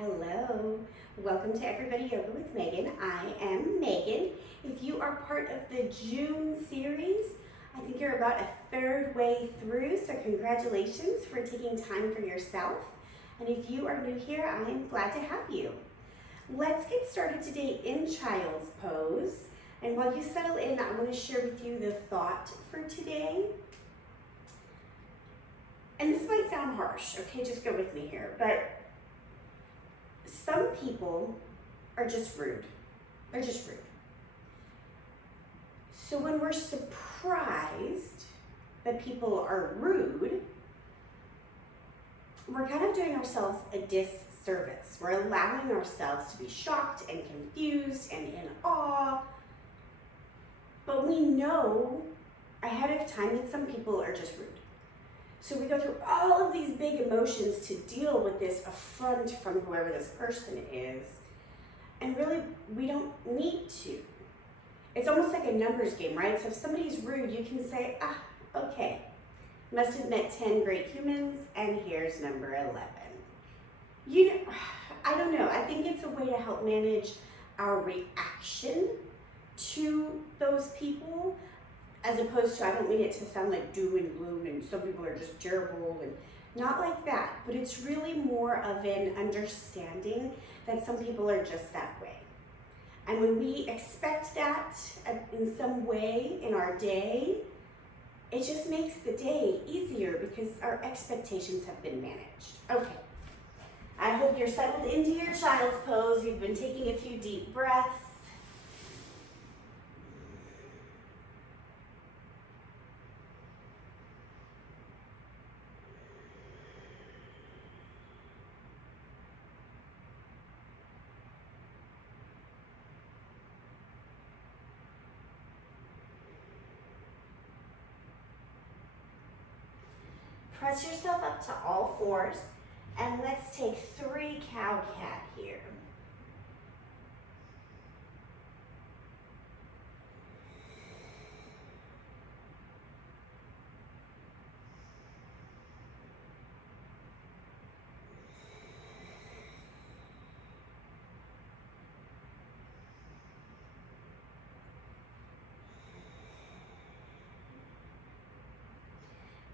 Hello, welcome to Everybody Yoga with Megan. I am Megan. If you are part of the June series, I think you're about a third way through, so congratulations for taking time for yourself. And if you are new here, I am glad to have you. Let's get started today in child's pose. And while you settle in, I want to share with you the thought for today. And this might sound harsh, okay? Just go with me here. But some people are just rude. They're just rude. So when we're surprised that people are rude, we're kind of doing ourselves a disservice. We're allowing ourselves to be shocked and confused and in awe. But we know ahead of time that some people are just rude. So we go through all of these big emotions to deal with this affront from whoever this person is. And really, we don't need to. It's almost like a numbers game, right? So if somebody's rude, you can say, okay, must have met 10 great humans, and here's number 11. You know, I don't know. I think it's a way to help manage our reaction to those people, as opposed to, I don't mean it to sound like doom and gloom and some people are just terrible, and not like that, but it's really more of an understanding that some people are just that way. And when we expect that in some way in our day, it just makes the day easier because our expectations have been managed. Okay, I hope you're settled into your child's pose. You've been taking a few deep breaths. Press yourself up to all fours, and let's take 3 cow-cat here.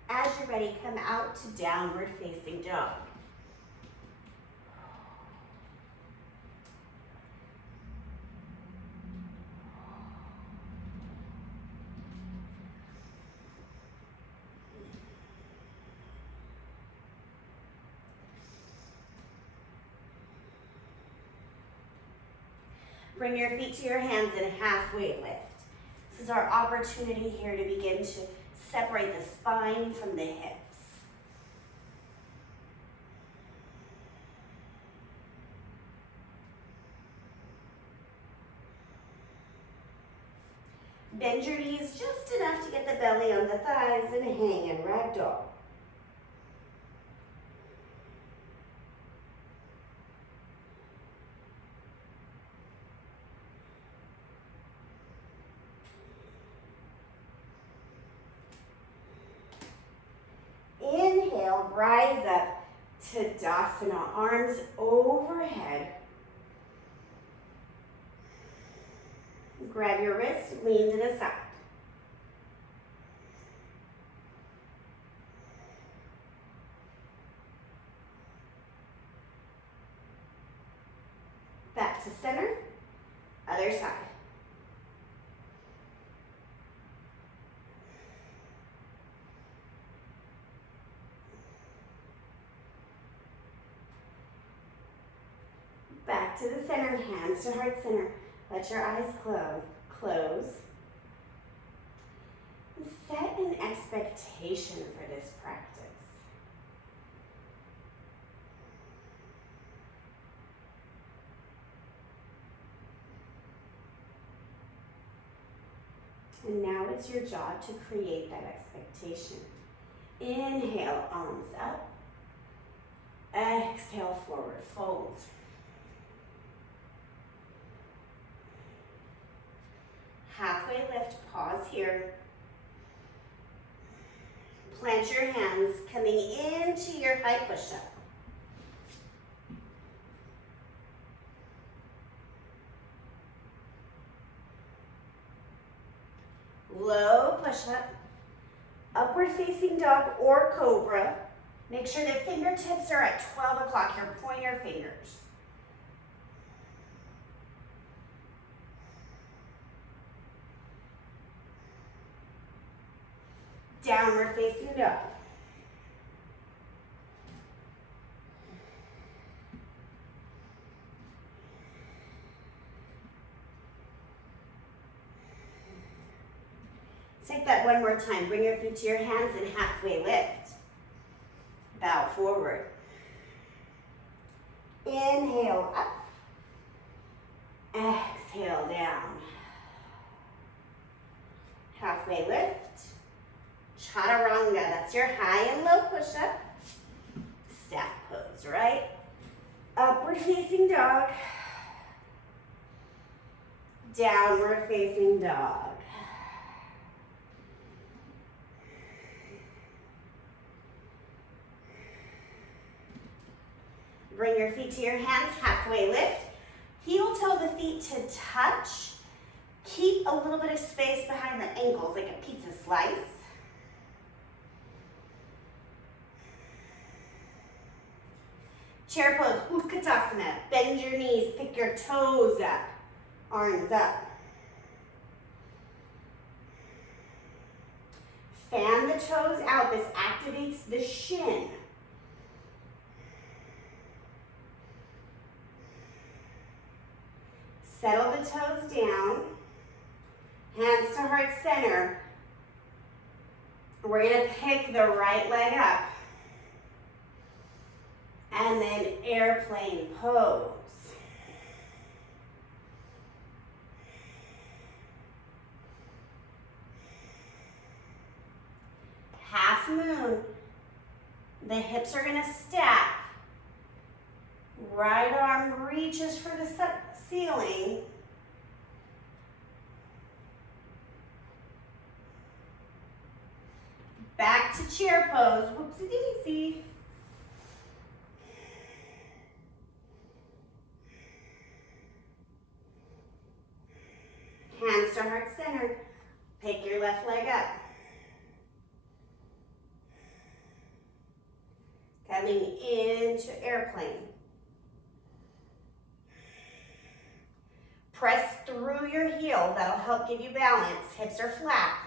As you're ready, come out to downward facing dog. Bring your feet to your hands in halfway lift. This is our opportunity here to begin to separate the spine from the hips. Bend your knees just enough to get the belly on the thighs and hang in ragdoll. Inhale, rise up to Tadasana, arms overhead. Grab your wrist, lean to the side. Back to center, other side. Back to the center, hands to heart center. Let your eyes close. Set an expectation for this practice. And now it's your job to create that expectation. Inhale, arms up. Exhale, forward fold. Halfway lift, pause here. Plant your hands coming into your high push-up. low push-up, upward facing dog or cobra. Make sure the fingertips are at 12 o'clock, your pointer fingers. Downward facing dog. Take that one more time. Bring your feet to your hands and halfway lift. Bow forward. Inhale up. Exhale down. Halfway lift. Chaturanga. That's your high and low push-up. Staff pose, right? Upward facing dog. Downward facing dog. Bring your feet to your hands, halfway lift. Heel toe the feet to touch. Keep a little bit of space behind the ankles, like a pizza slice. Chair pose, Utkatasana. Bend your knees, pick your toes up, arms up. Fan the toes out. This activates the shin. Settle the toes down. Hands to heart center. We're going to pick the right leg up. And then airplane pose. Half moon. The hips are going to stack. Right arm reaches for the ceiling. Back to chair pose. Whoopsie-daisy. Hands to heart center. Pick your left leg up. Coming into airplane. Press through your heel. That'll help give you balance. Hips are flat.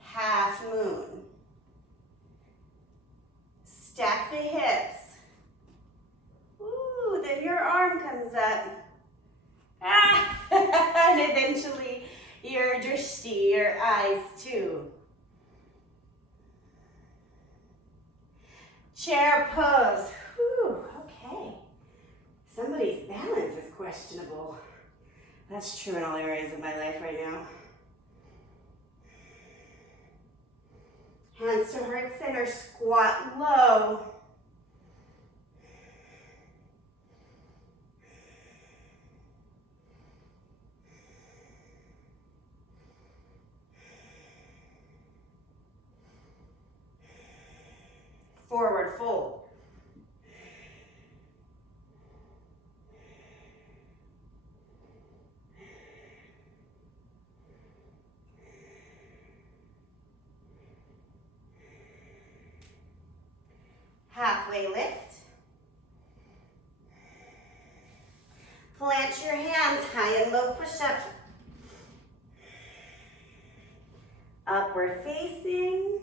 Half moon. Stack the hips. Ooh, then your arm comes up. Ah, and eventually your drishti, your eyes too. Chair pose. Whew, okay. Somebody's balance is questionable. That's true in all areas of my life right now. Hands to heart center, squat low. Forward fold. Halfway lift. Plant your hands, high and low push-up. Upward facing.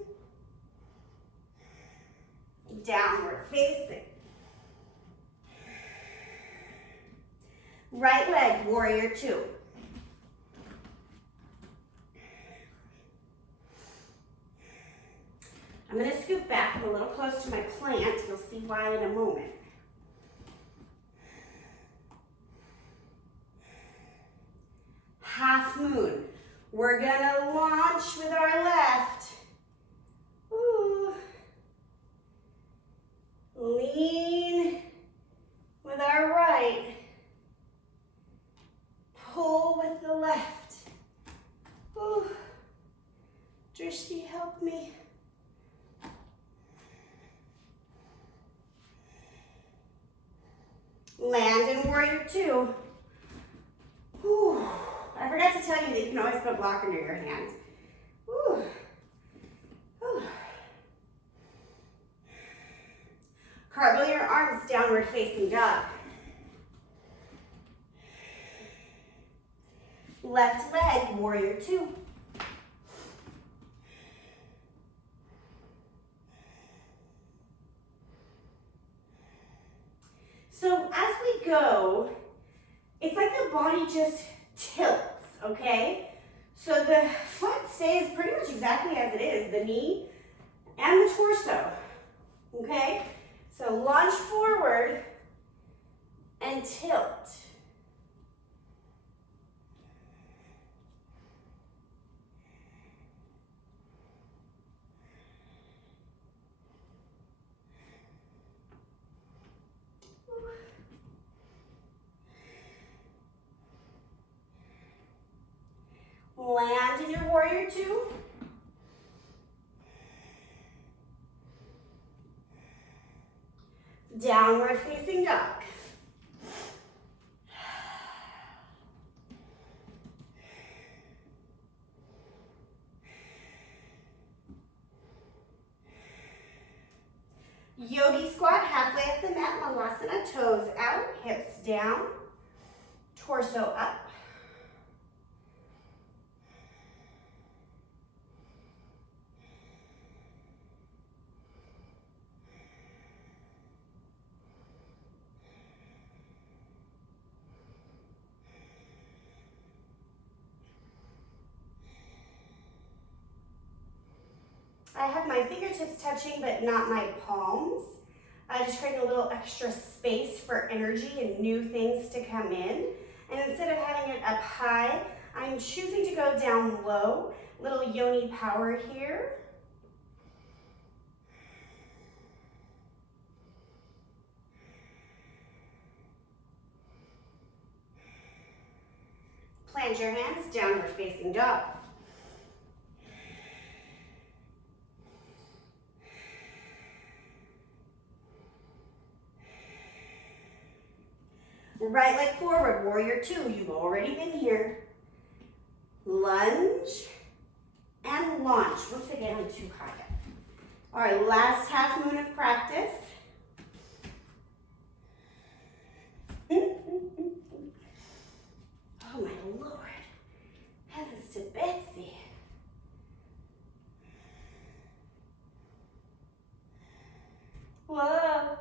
Downward facing. Right leg, warrior two. I'm going to scoot back. I'm a little close to my plant. You'll see why in a moment. Half moon. We're going to launch with our left. Ooh. Lean with our right. Pull with the left. Ooh. Drishti, help me. Land in warrior two. Whew. I forgot to tell you that you can always put a block under your hand. Whew. Whew. Cartwheel your arms downward facing dog. Left leg, warrior two. So as we go, it's like the body just tilts, okay? So the foot stays pretty much exactly as it is, the knee and the torso, okay? So launch forward and tilt. Land in your warrior two. Downward facing dog. Yogi squat, halfway up the mat, malasana, toes out, hips down, torso up. I have my fingertips touching, but not my palms. Just creating a little extra space for energy and new things to come in. And instead of having it up high, I'm choosing to go down low. Little yoni power here. Plant your hands, downward facing dog. Right leg forward, warrior two. You've already been here. Lunge and launch. Once again, I'm too high up. All right, last half moon of practice. Oh my Lord. Heavens to Betsy. Whoa.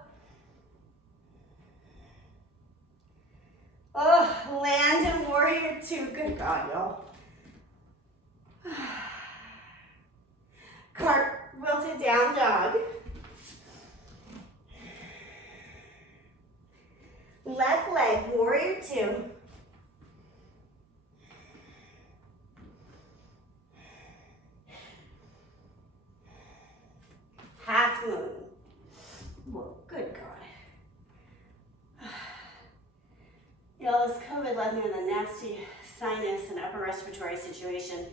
Oh, land and warrior two. Good God, y'all. Cartwheel to down dog. Left leg, warrior two. Half moon. Whoa, good God. Y'all, this COVID left me with a nasty sinus and upper respiratory situation.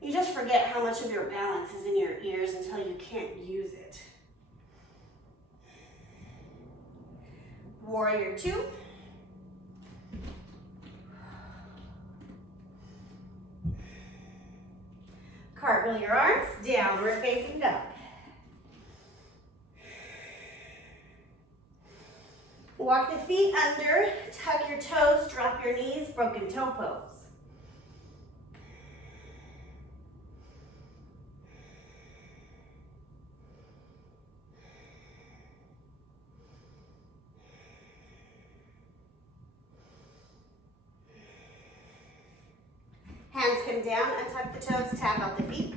You just forget how much of your balance is in your ears until you can't use it. Warrior two. Cartwheel your arms, downward facing dog. Walk the feet under, tuck your toes, drop your knees, broken toe pose. Hands come down, untuck the toes, tap out the feet.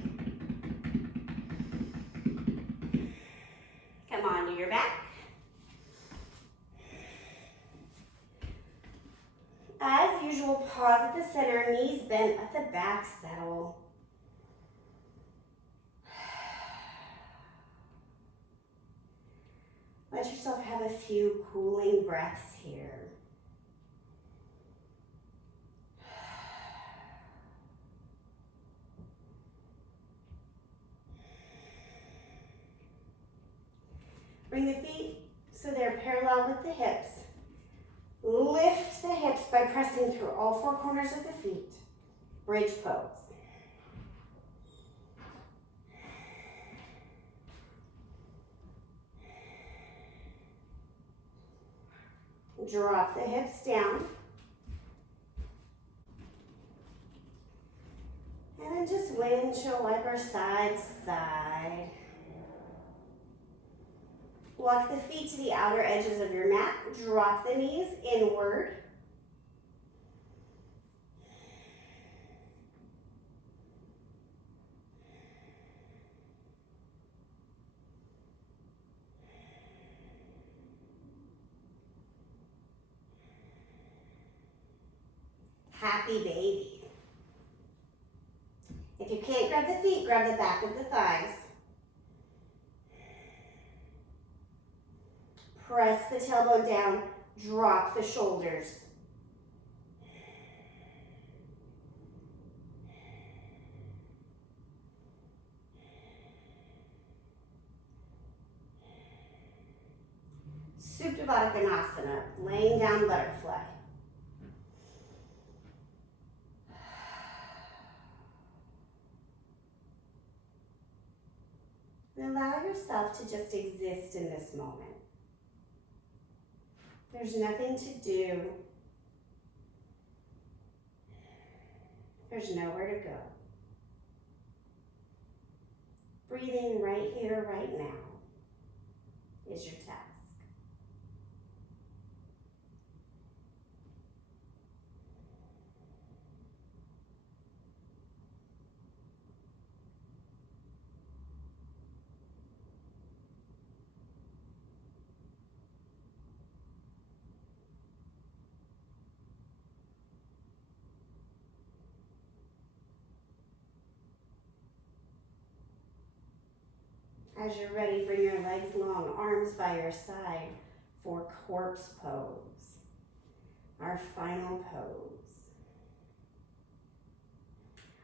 Come on to your back. As usual, pause at the center, knees bent at the back, settle. Let yourself have a few cooling breaths here. Bring the feet so they're parallel with the hips. Lift the hips by pressing through all four corners of the feet. Bridge pose. Drop the hips down. And then just windshield wiper side to side. Walk the feet to the outer edges of your mat. Drop the knees inward. Happy baby. If you can't grab the feet, grab the back of the thighs. Press the tailbone down, drop the shoulders. Supta Baddha Konasana, laying down butterfly. And allow yourself to just exist in this moment. There's nothing to do. There's nowhere to go. Breathing right here, right now is your task. As you're ready, bring your legs long, arms by your side for corpse pose, our final pose.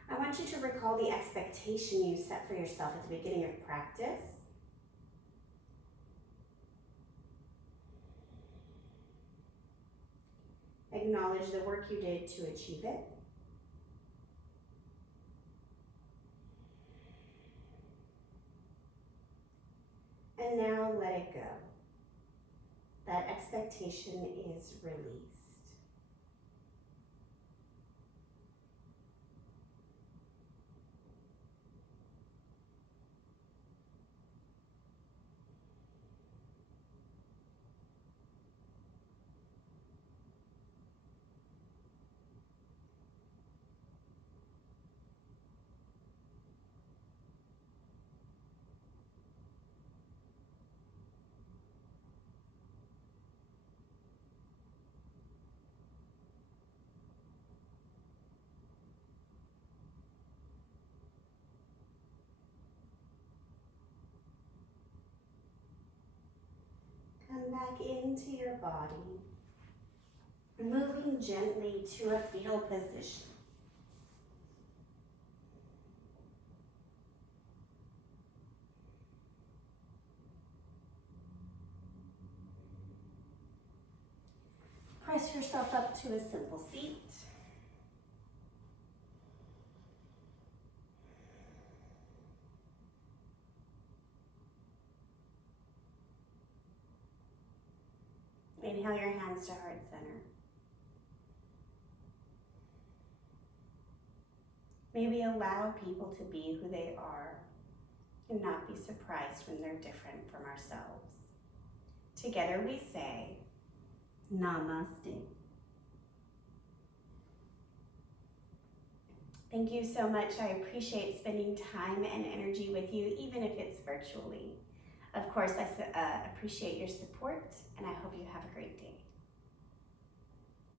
I want you to recall the expectation you set for yourself at the beginning of practice. Acknowledge the work you did to achieve it. And now let it go. That expectation is released. Come back into your body, moving gently to a fetal position. Press yourself up to a simple seat. Inhale your hands to heart center. Maybe allow people to be who they are and not be surprised when they're different from ourselves. Together we say, Namaste. Thank you so much. I appreciate spending time and energy with you, even if it's virtually. Of course, I appreciate your support, and I hope you have a great day.